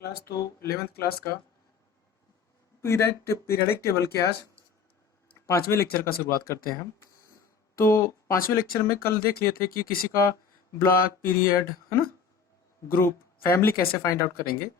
Class तो 11th class का periodic table के आज 5वें लेक्चर का शुरुआत करते हैं हम। तो 5वें लेक्चर में कल देख लिए थे कि किसी का ब्लॉक पीरियड है ना, ग्रुप, फैमिली कैसे फाइंड आउट करेंगे।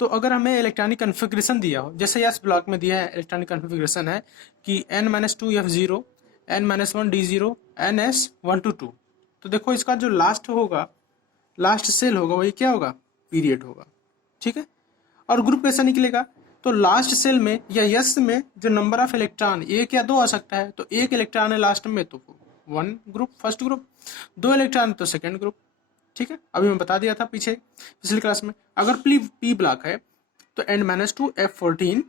तो अगर हमें इलेक्ट्रॉनिक कन्फिग्रेशन दिया हो, जैसे यस ब्लॉक में दिया है इलेक्ट्रॉनिक कन्फिग्रेशन है कि n-2 F0 n-1 D0 ns 1 to 2। तो देखो इसका जो लास्ट सेल होगा वही क्या होगा, पीरियड होगा। ठीक है, और ग्रुप कैसा निकलेगा, तो लास्ट सेल में या यस में जो नंबर ऑफ इलेक्ट्रॉन एक या दो आ सकता है, तो एक इलेक्ट्रॉन है लास्ट में तो वन ग्रुप, फर्स्ट ग्रुप, दो इलेक्ट्रॉन तो सेकेंड ग्रुप। ठीक है, अभी मैं बता दिया था पिछली क्लास में। अगर पी ब्लॉक है तो n-2 F14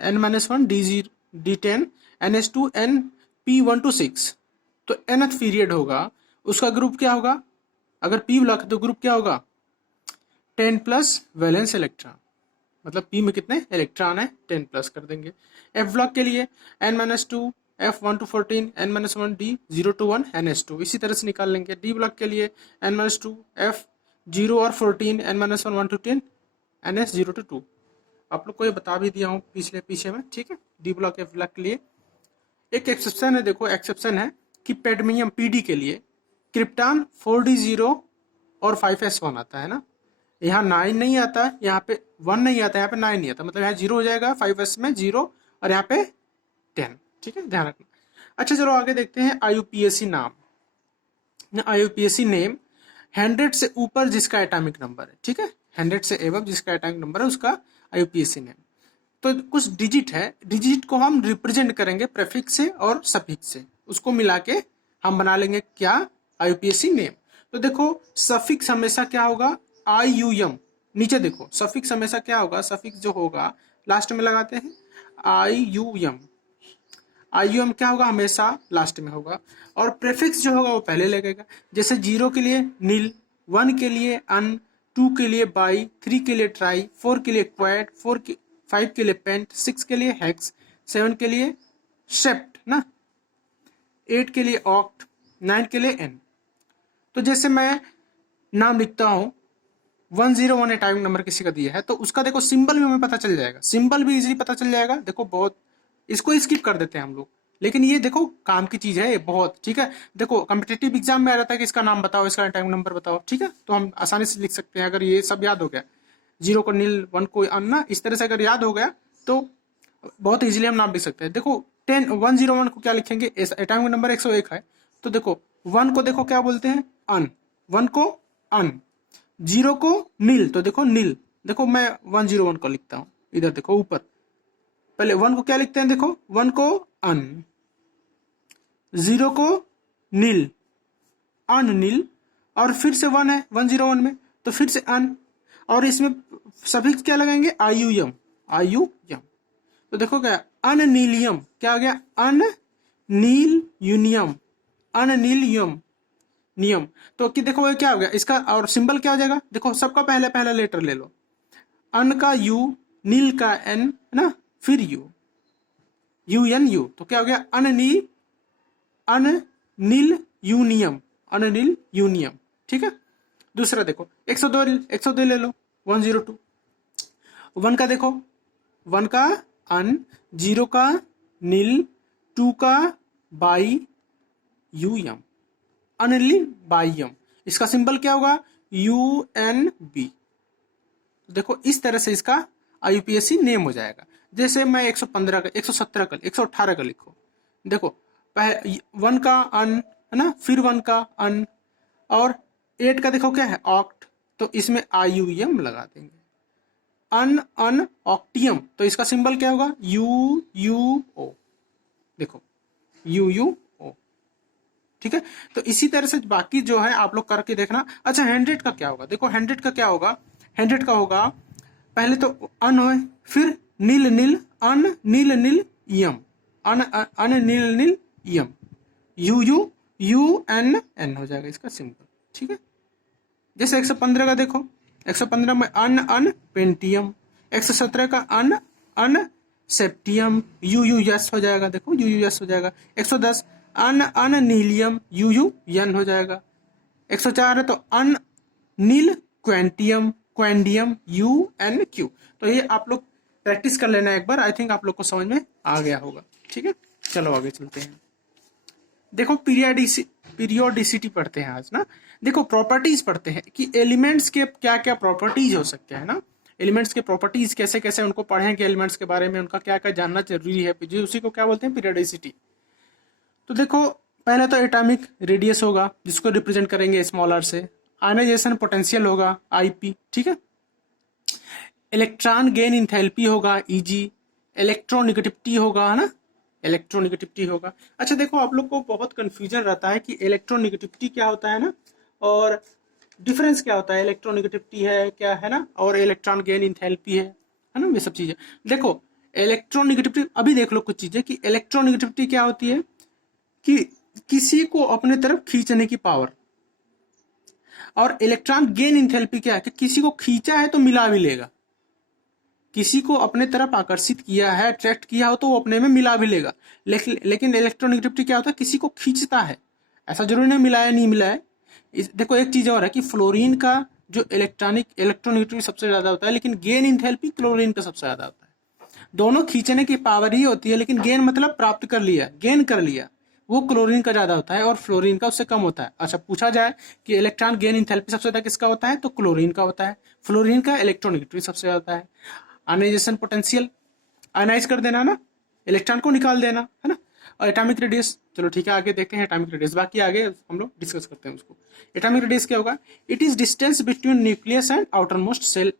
n-1 D10 ns2 n p1 to 6, तो nth पीरियड होगा, उसका ग्रुप क्या होगा। अगर पी ब्लॉक है तो ग्रुप क्या होगा, 10 प्लस वैलेंस इलेक्ट्रॉन, मतलब पी में कितने इलेक्ट्रॉन है 10 प्लस कर देंगे। एफ ब्लॉक के लिए n-2 F1 to 14 n-1 D0 to 1 ns2, इसी तरह से निकाल लेंगे। डी ब्लॉक के लिए n-2 F0 और 14 n-1 1 to 10 ns0 to 2। आप लोग को ये बता भी दिया हूँ पीछे में। ठीक है, डी ब्लॉक एफ ब्लॉक के लिए एक एक्सेप्शन है। देखो एक्सेप्शन है कि पेडमियम पीडी के लिए क्रिप्टॉन 4D0 और 5s1 आता है ना, यहाँ 9 नहीं आता, यहाँ पे 1 नहीं आता, यहाँ पे 9 नहीं आता, मतलब यहाँ 0 हो जाएगा, 5s में 0 और यहाँ पे 10। ठीक है, ध्यान रखना। अच्छा चलो आगे देखते हैं IUPAC नाम। IUPAC नेम 100 से ऊपर जिसका एटॉमिक नंबर है, ठीक है, 100 से एबव जिसका एटॉमिक नंबर है उसका IUPAC नेम। तो कुछ डिजिट है, डिजिट को हम रिप्रेजेंट करेंगे प्रेफिक्स से और सफिक्स से, उसको मिला के हम बना लेंगे क्या, IUPAC नेम। तो देखो सफिक्स हमेशा क्या होगा, IUM। नीचे देखो सफिक्स हमेशा क्या होगा, सफिक्स जो होगा लास्ट में लगाते हैं IUM। IUM क्या होगा, हमेशा लास्ट में होगा, और प्रेफिक्स जो होगा वो पहले लगेगा। जैसे 0 के लिए नील, 1 के लिए अन, 2 के लिए बाई, 3 के लिए ट्राई, 4 के लिए क्वाड, 5 के लिए पेंट, 6 के लिए हेक्स, 7 के लिए शेप्ट ना, 8 के लिए ऑक्ट, 9 के लिए एन। तो जैसे मैं नाम लिखता हूँ 101 एटॉमिक नंबर किसी का दिया है, तो उसका देखो सिंबल भी हमें पता चल जाएगा, सिंबल भी इजीली पता चल जाएगा। देखो बहुत, इसको स्किप कर देते हैं हम लोग, लेकिन ये देखो काम की चीज है ये बहुत। ठीक है, देखो कॉम्पिटिटिव एग्जाम में आ जाता है कि इसका नाम बताओ, इसका एटॉमिक नंबर बताओ। ठीक है, तो हम आसानी से लिख सकते हैं अगर ये सब याद हो गया, 0 को नील, 1 को अन्ना, इस तरह से अगर याद हो गया तो बहुत इजीली हम नाम लिख सकते हैं। देखो 101 को क्या लिखेंगे, एटॉमिक नंबर 101 है, तो देखो 1 को देखो क्या बोलते हैं, अन, 1 को अन, 0 को नील, तो देखो नील। देखो मैं 101 को लिखता हूँ, इधर देखो ऊपर, पहले 1 को क्या लिखते हैं, देखो 1 को अन, 0 को नील, अन नील, और फिर से 1 है 101 में, तो फिर से अन, और इसमें सफिक्स क्या लगाएंगे, IUM, IUM। तो देखो क्या, अननीलियम क्या आ गया, अननील यूनियम, अननीलियम नियम। तो कि देखो ये क्या हो गया इसका, और सिंबल क्या हो जाएगा, देखो सबका पहला लेटर ले लो, अन का U, नील का N है ना, फिर UNU, तो क्या हो गया, अननील यूनियम, अननील यूनियम। ठीक है, दूसरा देखो 102 ले लो, 102, 1 का देखो, 1 का अन, 0 का नील, 2 का बाई, UM, अनिल बाइयम। इसका सिंबल क्या होगा, UNB। देखो इस तरह से इसका IUPAC नेम हो जाएगा। जैसे मैं 115 का, 117 का, 118 का लिखो, देखो 1 का अन है ना, फिर 1 का अन, और 8 का देखो क्या है, ऑक्ट, तो इसमें IUM लगा देंगे, अन ऑक्टियम, तो इसका सिंबल क्या होगा, UUO। देखो UUO। ठीक है, तो इसी तरह से बाकी जो है आप लोग करके देखना। अच्छा 100 का क्या होगा, देखो 100 का क्या होगा, 100 का होगा पहले तो अन हो, फिर नील नील, अन नील नील यम, अन नील नील यम, UUN हो जाएगा इसका सिंबल। ठीक है, जैसे 115 का देखो, 115 में अन पेंटियम, 117 का अन सेप्टियम, UUS हो जाएगा, देखो UUS हो जाएगा। 110 अन नीलियम, UUN हो जाएगा। 104 है तो अन नील क्वेंटियम, क्वेंडियम UnQ। तो ये आप लोग प्रैक्टिस कर लेना एक बार, आई थिंक आप लोग को समझ में आ गया होगा। ठीक है, चलो आगे चलते हैं। देखो पीरियोडिसिटी पढ़ते हैं आज ना। देखो प्रॉपर्टीज पढ़ते हैं कि एलिमेंट्स के क्या क्या प्रॉपर्टीज हो सकते हैं ना। एलिमेंट्स के प्रॉपर्टीज कैसे कैसे उनको पढ़ेंगे, एलिमेंट्स के बारे में उनका क्या क्या जानना जरूरी है, जो उसी को क्या बोलते हैं पीरियोडिसिटी। तो देखो पहले तो एटॉमिक रेडियस होगा जिसको रिप्रेजेंट करेंगे स्मॉल आर से। आयनाइजेशन पोटेंशियल होगा IP, ठीक है। इलेक्ट्रॉन गेन इंथैल्पी होगा EG। इलेक्ट्रोनिगेटिविटी होगा, है ना, इलेक्ट्रोनिगेटिविटी होगा। अच्छा देखो आप लोग को बहुत कंफ्यूजन रहता है कि इलेक्ट्रोनिगेटिविटी क्या होता है ना, और डिफरेंस क्या होता है, इलेक्ट्रोनिगेटिविटी है क्या, है ना, और इलेक्ट्रॉन गेन इंथैल्पी है ना, ये सब चीजें। देखो इलेक्ट्रोनिगेटिविटी अभी देख लो कुछ चीजें कि इलेक्ट्रोनिगेटिविटी क्या होती है कि किसी को अपने तरफ खींचने की पावर। और इलेक्ट्रॉन गेन इंथैल्पी क्या है कि किसी को खींचा है तो मिला भी लेगा, किसी को अपने तरफ आकर्षित किया है, अट्रैक्ट किया हो तो वो अपने में मिला भी लेगा। लेकिन इलेक्ट्रोनिगेटिविटी क्या होता है, किसी को खींचता है, ऐसा जरूरी नहीं मिला है नहीं मिला है। देखो एक चीज और है कि फ्लोरीन का जो इलेक्ट्रोनिगेटिविटी सबसे ज्यादा होता है, लेकिन गेन इंथैल्पी क्लोरीन का सबसे ज्यादा होता है। दोनों खींचने की पावर ही होती है, लेकिन गेन मतलब प्राप्त कर लिया, गेन कर लिया, वो क्लोरीन का ज्यादा होता है और फ्लोरीन का उससे कम होता है। अच्छा पूछा जाए कि इलेक्ट्रॉन गेन इंथैल्पी सबसे ज्यादा किसका होता है, तो क्लोरीन का होता है। फ्लोरीन का इलेक्ट्रोनिगेटिविटी सबसे ज्यादा होता है। आयनाइजेशन पोटेंशियल, आयनाइज कर देना ना, इलेक्ट्रॉन को निकाल देना, है ना। और एटॉमिक रेडियस, चलो ठीक है आगे देखते हैं एटॉमिक रेडियस, बाकी आगे हम लोग डिस्कस करते हैं उसको। एटॉमिक रेडियस क्या होगा, it is distance between nucleus and outer most shell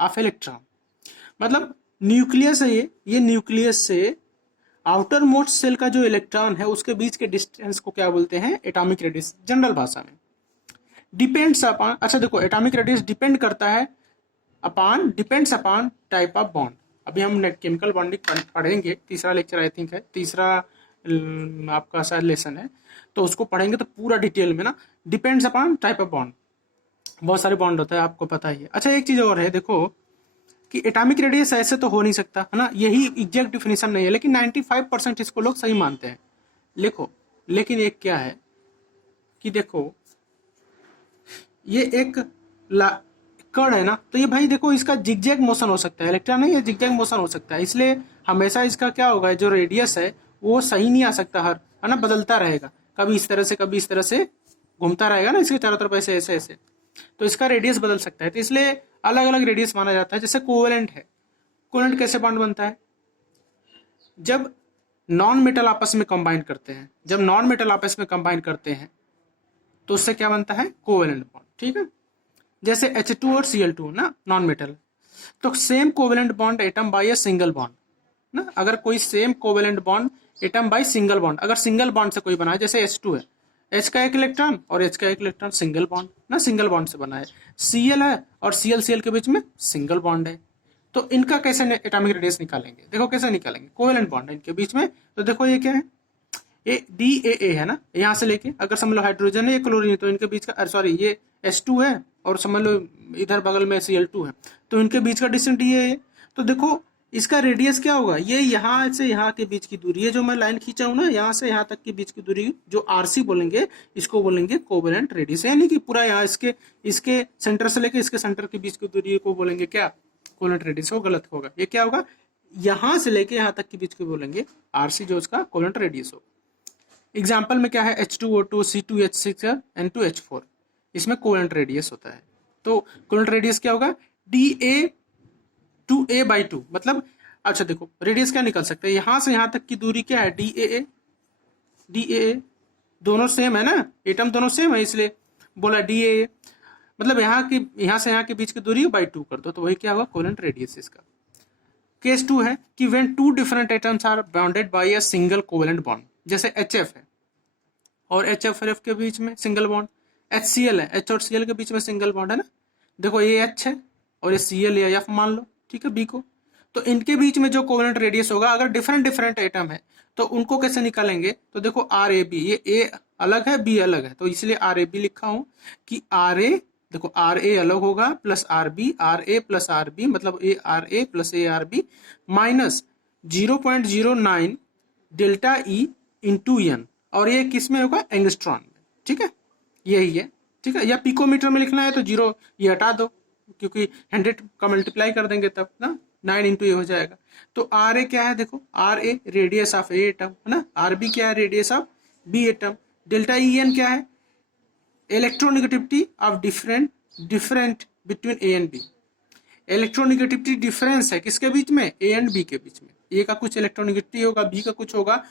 of electron. मतलब न्यूक्लियस है ये न्यूक्लियस से आउटर मोस्ट सेल का जो इलेक्ट्रॉन है उसके बीच के डिस्टेंस को क्या बोलते हैं, एटॉमिक रेडियस जनरल भाषा में। डिपेंड्स अपॉन, अच्छा देखो एटॉमिक रेडियस डिपेंड करता है depends upon type of bond. अभी हम केमिकल बॉन्डिंग पढ़ेंगे, तीसरा लेक्चर आई थिंक है, तीसरा आपका शायद लेसन है, तो उसको पढ़ेंगे तो पूरा डिटेल में ना। Depends upon type of bond, बहुत सारे बॉन्ड होता है आपको पता ही है। अच्छा एक चीज और है देखो कि एटॉमिक रेडियस ऐसे तो हो नहीं सकता, है ना, यही एग्जैक्ट डिफिनेशन नहीं है, लेकिन 95% इसको लोग सही मानते हैं। लिखो, लेकिन एक क्या है कि देखो ये एक कण है ना, तो ये भाई देखो इसका जिगजैग मोशन हो सकता है, इलेक्ट्रॉन नहीं, ये जिगजैग मोशन हो सकता है, इसलिए हमेशा इसका क्या होगा, जो रेडियस है वो सही नहीं आ सकता, है ना, बदलता रहेगा, कभी इस तरह से कभी इस तरह से घूमता रहेगा ना इसके चारों तरफ ऐसे ऐसे ऐसे, तो इसका रेडियस बदल सकता है। तो इसलिए अलग अलग रेडियस माना जाता है। जैसे कोवेलेंट है, कोवेलेंट कैसे बॉन्ड बनता है, जब नॉन मेटल आपस में कंबाइन करते हैं, जब नॉन मेटल आपस में कंबाइन करते हैं तो उससे क्या बनता है, कोवेलेंट बॉन्ड, ठीक है। जैसे H2 और Cl2 ना, नॉन मेटल, तो same covalent bond atom by a single bond ना, अगर कोई same covalent bond atom by single bond, अगर सिंगल बॉन्ड से कोई बना है, जैसे H2 है, H का एक इलेक्ट्रॉन और H का एक इलेक्ट्रॉन, सिंगल बॉन्ड ना, सिंगल बॉन्ड से बना है। Cl है और Cl के बीच में सिंगल बॉन्ड है, तो इनका कैसे एटॉमिक रेडियस निकालेंगे, देखो कैसे निकालेंगे, कोवेलेंट बॉन्ड है इनके बीच में, तो देखो ये क्या है, DAA है ना, यहाँ से लेके अगर समझ लो हाइड्रोजन है, ये क्लोरीन है, तो इनके बीच का सॉरी ये H2 है और समझ लो इधर बगल में Cl2 है, तो इनके बीच का डिस्टेंस ये है। तो देखो इसका रेडियस क्या होगा, ये यहाँ से यहाँ के बीच की दूरी है, जो मैं लाइन खींचा हूँ ना, यहाँ से यहाँ तक के बीच की दूरी जो RC बोलेंगे, इसको बोलेंगे कोवेलेंट रेडियस, यानी कि पूरा यहाँ इसके सेंटर से लेके इसके सेंटर के बीच की दूरी को बोलेंगे क्या, कोवेलेंट रेडियस। हो गलत होगा, ये क्या होगा, यहाँ से लेके यहाँ तक के बीच को बोलेंगे RC, जो उसका कोवेलेंट रेडियस होगा। एग्जाम्पल में क्या है, H2O2 C2H6 N2H4, इसमें कोवेलेंट रेडियस होता है। तो कोवेलेंट रेडियस क्या होगा, DA2A/2, मतलब अच्छा देखो रेडियस क्या निकल सकते हैं, यहाँ से यहाँ तक की दूरी क्या है, DAA, दोनों सेम है ना, एटम दोनों सेम है, इसलिए बोला DAA, मतलब यहाँ से यहाँ के बीच की दूरी by 2 कर दो, तो वही क्या होगा, कोवेलेंट रेडियस इसका। केस 2 है कि when two different atoms are bounded by a single covalent bond, जैसे HF है और HF के बीच में सिंगल बॉन्ड, HCl है, H और Cl के बीच में सिंगल बॉन्ड है ना, देखो ये H है और ये Cl या F मान लो, ठीक है, B को, तो इनके बीच में जो कोवेलेंट रेडियस होगा, अगर डिफरेंट एटम है तो उनको कैसे निकालेंगे, तो देखो RAB, ये A अलग है B अलग है, तो इसलिए RAB लिखा हूं कि RA, देखो RA अलग होगा plus RB, RA plus RB मतलब ARA plus ARB minus 0.09 delta E into N, और ये किस में होगा, एंगस्ट्रॉन में, ठीक है, यही है, ठीक है, या पिकोमीटर में लिखना है तो 0 ये हटा दो, क्योंकि 100 का मल्टीप्लाई कर देंगे तब ना 9 इंटू ए हो जाएगा। तो आर ए क्या है, देखो R A radius of A atom है ना, आर बी क्या है, radius of B atom. Delta E N क्या है, electronegativity of different between A and B. Electronegativity difference है किसके बीच में, ए एंड बी के बीच में। ए का कुछ इलेक्ट्रोनेगेटिविटी होगा, बी का कुछ होगा,